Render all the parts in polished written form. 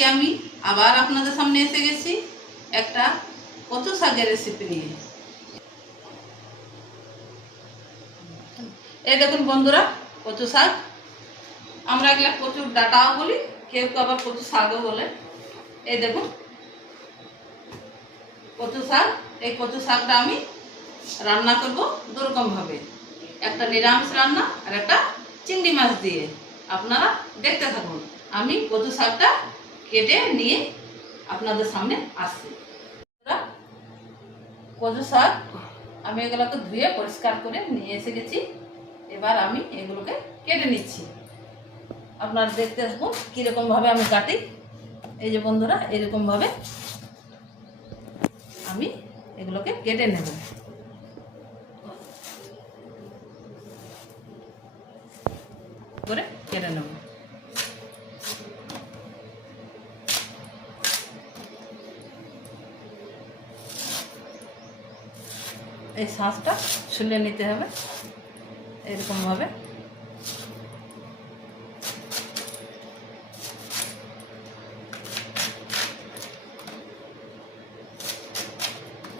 আজকে আমি আবার আপনাদের সামনে এসে গেছি একটা কচু শাকের রেসিপি নিয়ে। এই দেখুন বন্ধুরা, কচু শাক, আমরা এগুলা কচুর ডাঁটাও বলি, কেউ কেউ আবার কচু শাকও বলে। এই দেখুন কচু শাক। এই কচু শাকটা আমি রান্না করব দুরকমভাবে, একটা নিরামিষ রান্না আর একটা চিংড়ি মাছ দিয়ে। আপনারা দেখতে থাকুন। আমি কচু শাকটা কেটে নিয়ে আপনাদের সামনে আসছি। কচু শাক আমি এগুলোকে ধুয়ে পরিষ্কার করে নিয়ে এসে গেছি। এবার আমি এগুলোকে কেটে নিচ্ছি। আপনারা দেখতে থাকুন কীরকমভাবে আমি কাটি। এই যে বন্ধুরা, এরকমভাবে আমি এগুলোকে কেটে নেব। করে কেটে নেব। এই শাঁসটা ছুলে নিতে হবে এরকমভাবে।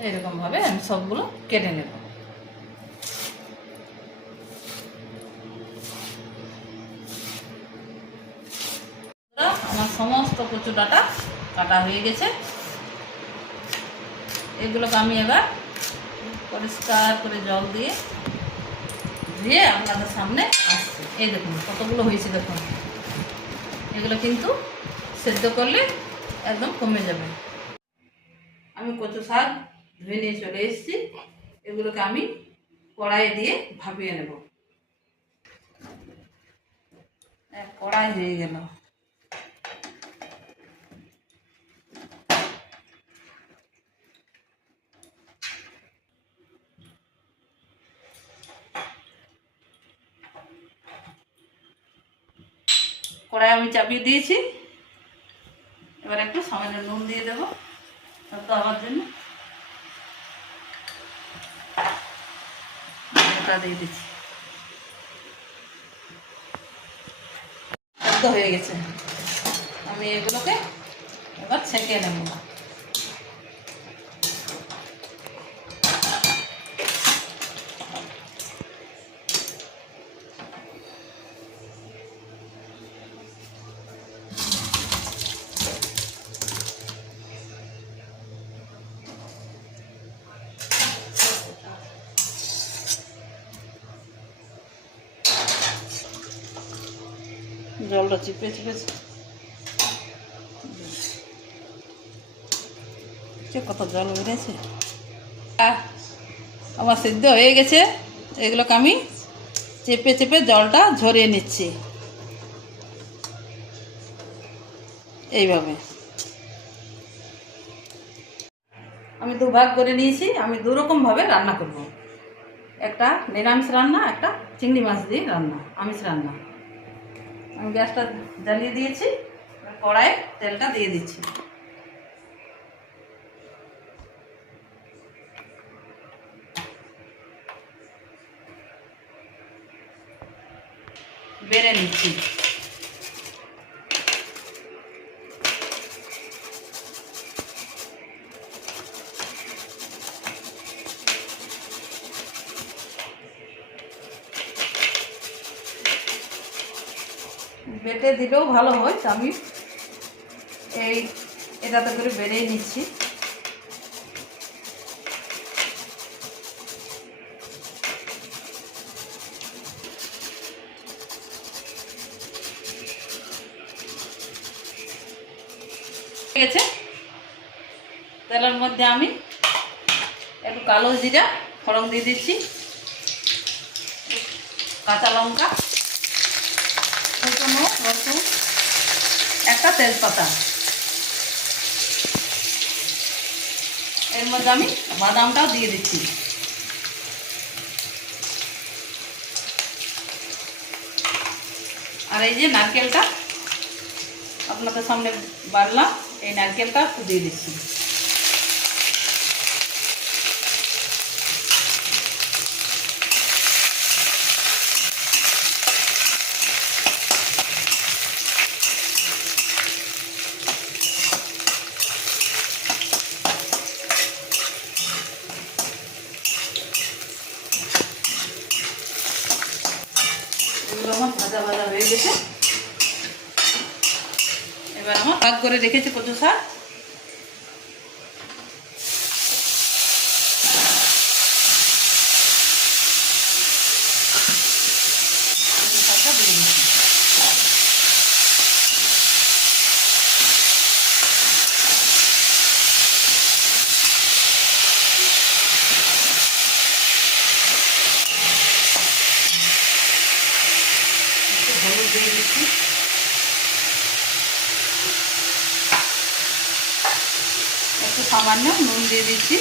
এরকমভাবে আমি সবগুলো কেটে নেব। আমার সমস্ত কচু ডাঁটা কাটা হয়ে গেছে। এগুলোকে আমি এবার পরিষ্কার করে জল দিয়ে ধুয়ে আপনাদের সামনে আসছে। এই দেখুন কতগুলো হয়েছে, দেখুন। এগুলো কিন্তু সেদ্ধ করলে একদম কমে যাবে। আমি কচু শাক ধুয়ে নিয়ে চলে এসেছি। এগুলোকে আমি কড়াইয়ে দিয়ে ভাপিয়ে নেব। কড়াই হয়ে গেল। কড়াই আমি চাপিয়ে দিয়েছি। এবার একটু সামান্য নুন দিয়ে দেবো সেদ্ধ হওয়ার জন্য। এটা দিয়ে দিচ্ছি। সেদ্ধ হয়ে গেছে। আমি এগুলোকে এবার ছেঁকে নেব। জলটা চিপে কত জল বেড়েছে। আমার সিদ্ধ হয়ে গেছে। এগুলোকে আমি চেপে চেপে জলটা ঝরিয়ে নিচ্ছি এইভাবে। আমি দুভাগ করে নিয়েছি। আমি দুরকমভাবে রান্না করব, একটা নিরামিষ রান্না, একটা চিংড়ি মাছ দিয়ে রান্না, আমিষ রান্না। আমি গ্যাসটা জ্বালিয়ে দিয়েছি। কড়াইয়ে তেলটা দিয়ে দিচ্ছি। বেড়ে নিচ্ছি। বেটে দিলেও ভালো হয়, আমি এটাতে করে বেড়েই নিচ্ছি। ঠিক আছে। তেলের মধ্যে আমি একটু কালো জিরা ফোড়ন দিয়ে দিচ্ছি, কাঁচা লঙ্কা, শুকনো রসুন, একটা তেজপাতা। এর মধ্যে আমি বাদামটাও দিয়ে দিচ্ছি। আর এই যে নারকেলটা আপনাদের সামনে বাড়লাম, এই নারকেলটা একটু দিয়ে দিচ্ছি। গেছে। এবার আমার ভাগ করে রেখেছি কচু শাক, শাকটা দিয়ে দিচ্ছি। হলুদ দিয়ে দিচ্ছি, একটু সামান্য নুন দিয়ে দিচ্ছি।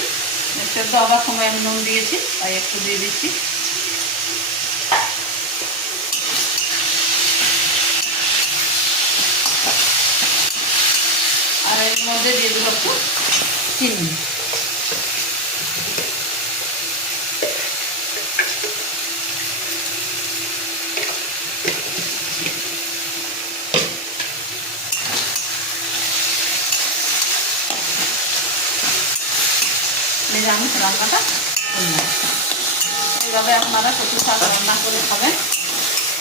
সেদ্ধ হওয়ার সময় আমি নুন দিয়েছি, তাই একটু দিয়ে দিচ্ছি। আর এর মধ্যে দিয়ে দেবো একটু চিনি। নিরামিষ রান্নাটা করলাম। এইভাবে আপনারা কচু শাক রান্না করে খাবেন,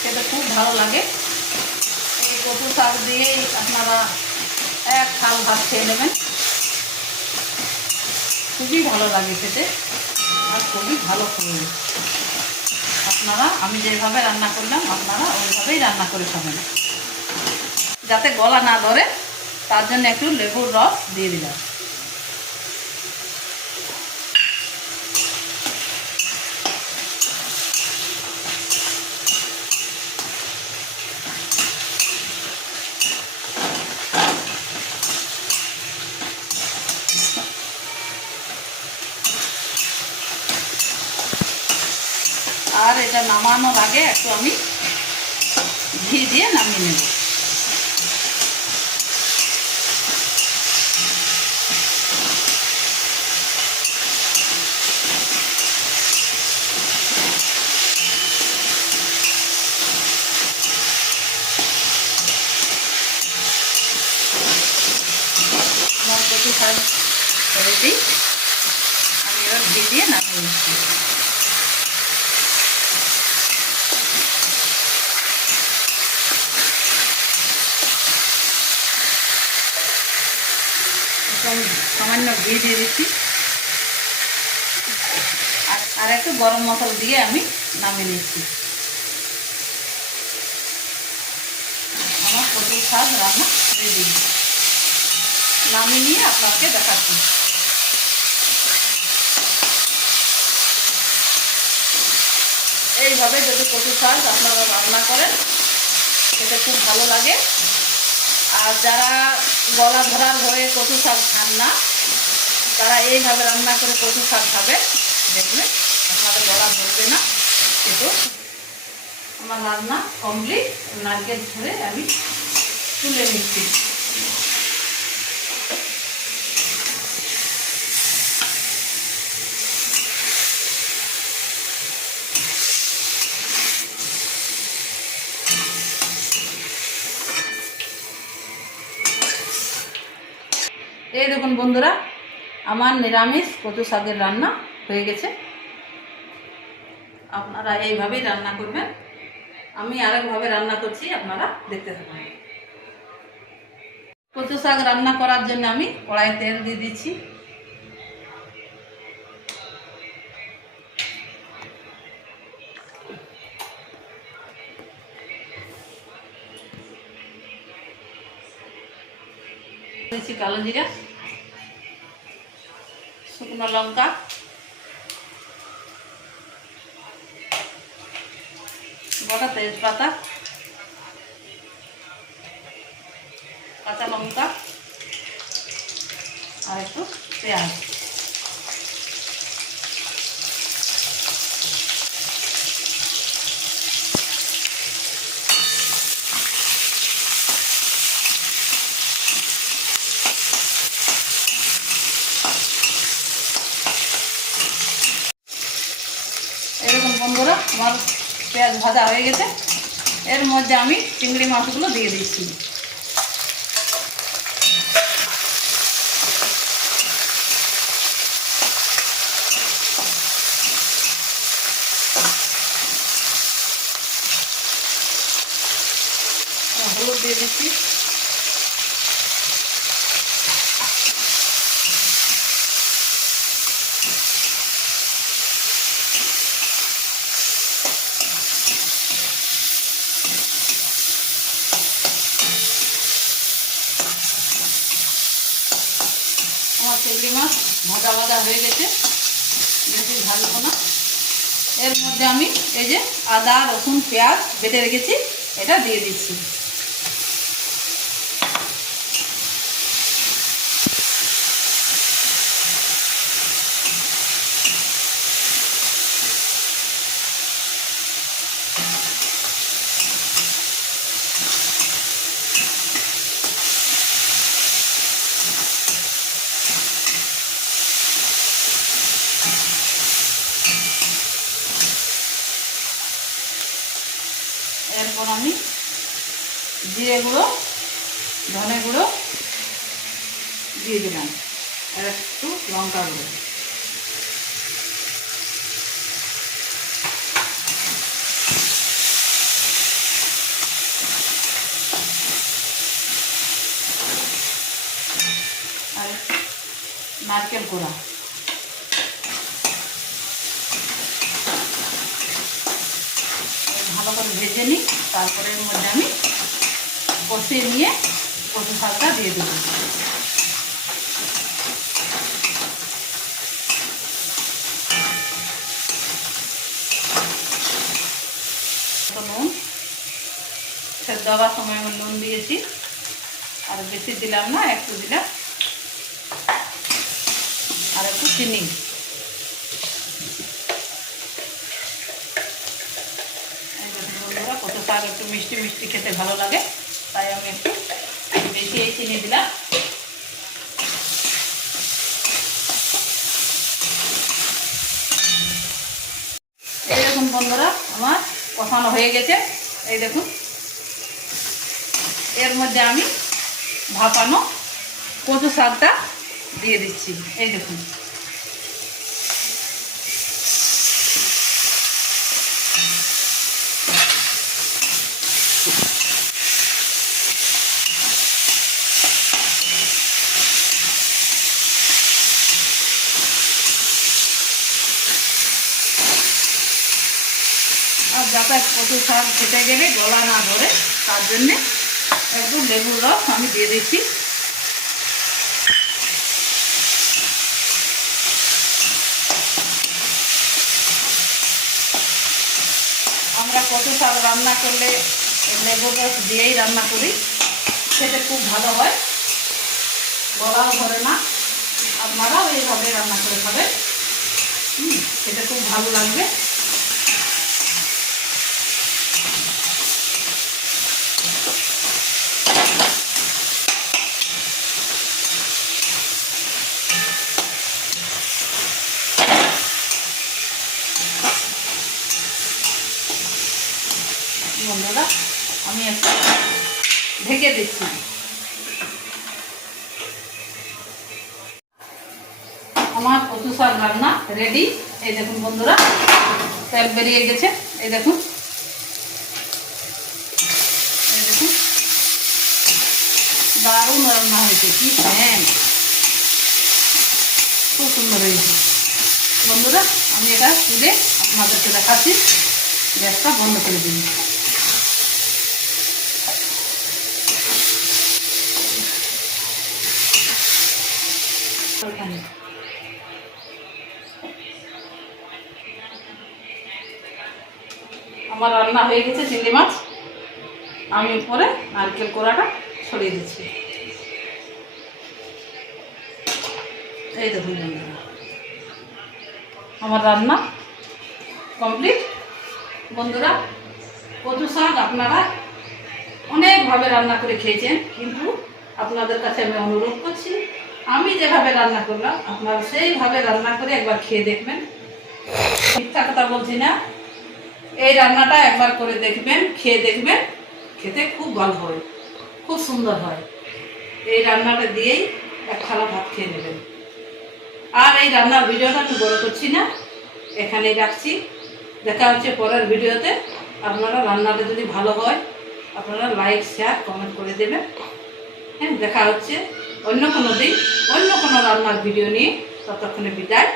খেতে খুব ভালো লাগে। এই কচু শাক দিয়েই আপনারা এক থাল ভাত খেয়ে নেবেন, খুবই ভালো লাগে খেতে আর খুবই ভালো খেয়ে। আপনারা আমি যেভাবে রান্না করলাম আপনারা ওইভাবেই রান্না করে খাবেন। যাতে গলা না ধরে তার জন্য একটু লেবুর রস দিয়ে দিলাম। আর এটা নামানোর আগে একটু আমি ঘি দিয়ে নামিয়ে নেব। আমার কচু শাক রেডি, আমি এবার ঘি দিয়ে নামিয়ে নিচ্ছি। সামান্য ঘি দিয়ে দিচ্ছি আর একটু গরম মশলা দিয়ে আমি নামিয়ে নিচ্ছি। আমার কচু শাক রান্না রেডি, নামিয়ে নিয়ে আপনাকে দেখাচ্ছি। এইভাবে যদি কচু শাক আপনারা রান্না করেন সেটা খুব ভালো লাগে। আর যারা গলা ধরার ভয়ে কচু শাক খান না, তারা এইভাবে রান্না করে কচু শাক খাবে, দেখবেন আপনাদের গলা ধরবে না। কিন্তু আমার রান্না কমপ্লিট, নারকেল ছড়ে আমি তুলে নিচ্ছি। এই দেখুন বন্ধুরা, আমার নিরামিষ কচু শাকের রান্না হয়ে গেছে। আপনারা এইভাবেই রান্না করবেন। আমি আরেকভাবে রান্না করছি, আপনারা দেখতে থাকুন। কচু শাক রান্না করার জন্য আমি কড়াই তেল দিয়ে দিচ্ছি। দিচ্ছি কালো জিরা, শুকনো লঙ্কা, গোটা তেজপাতা, কাঁচা লঙ্কা আর একটু পেঁয়াজ। এরকম বন্ধুরা আমার পেঁয়াজ ভাজা হয়ে গেছে। এর মধ্যে আমি চিংড়ি মাছগুলো দিয়ে দিচ্ছি। দিচ্ছি। আমার চিংড়ি মাছ ভাজা ভাজা হয়ে গেছে, বেশি ভাজবো না। এর মধ্যে আমি এই যে আদা রসুন পেঁয়াজ বেটে রেখেছি, এটা দিয়ে দিচ্ছি। এরপর আমি জিরে গুঁড়ো ধনে গুঁড়ো দিয়ে দিলাম, আর একটু লঙ্কা গুঁড়ো। আর নারকেল কোড়া। ভালো করে ভেজে নিই, তারপরে এর মধ্যে আমি কষিয়ে নিয়ে কচু শাকটা দিয়ে দেবো। নুন সেদ্ধ হওয়ার সময় আমি নুন দিয়েছি, আর বেশি দিলাম না, একটু দিলাম। আর একটু চিনি। কচু শাক একটু মিষ্টি মিষ্টি খেতে ভালো লাগে, তাই আমি একটু বেশি চিনি দিলাম। এই দেখুন বন্ধুরা, আমার কষানো হয়ে গেছে। এই দেখুন, এর মধ্যে আমি ভাপানো কচু শাকটা দিয়ে দিচ্ছি। এই দেখুন, আর যাতে কচু শাক খেতে গেলে গলা না ধরে, তার জন্যে একটু লেবুর রস আমি দিয়ে দিচ্ছি। আমরা কচু শাক রান্না করলে লেবুর রস দিয়েই রান্না করি, খেতে খুব ভালো হয়, গলাও ধরে না। আপনারাও এইভাবে রান্না করে খাবেন, খেতে খুব ভালো লাগবে। বন্ধুরা, আমি একটু ঢেকে দিচ্ছি। আমার কচু শাক রান্না রেডি। এই দেখুন বন্ধুরা, তেল বেরিয়ে গেছে। এই দেখুন, এই দেখুন, দারুণ রান্না হয়েছে, কি ফ্যান, খুব সুন্দর হয়েছে। বন্ধুরা, আমি এটা তুলে আপনাদেরকে দেখাচ্ছি। গ্যাসটা বন্ধ করে দিন। আমার রান্না হয়ে গেছে চিংড়ি মাছ। আমি উপরে নারকেল কোড়াটা ছড়িয়ে দিচ্ছি। এই দেখুন বন্ধুরা, আমার রান্না কমপ্লিট। বন্ধুরা, কচু শাক আপনারা অনেকভাবে রান্না করে খেয়েছেন, কিন্তু আপনাদের কাছে আমি অনুরোধ করছি, আমি যেভাবে রান্না করলাম আপনারা সেইভাবে রান্না করে একবার খেয়ে দেখবেন। মিথ্যা কথা বলছি না, এই রান্নাটা একবার করে দেখবেন, খেয়ে দেখবেন, খেতে খুব ভালো হয়, খুব সুন্দর হয়। এই রান্নাটা দিয়েই এক থালা ভাত খেয়ে নেবেন। আর এই রান্নার ভিডিওটা আমি বড় করছি না, এখানেই রাখছি। দেখা হচ্ছে পরের ভিডিওতে। আপনারা রান্নাটা যদি ভালো হয় আপনারা লাইক শেয়ার কমেন্ট করে দেবেন। হ্যাঁ, দেখা হচ্ছে অন্য কোনো দিন অন্য কোনো রান্নার ভিডিও নিয়ে। ততক্ষণে বিদায়।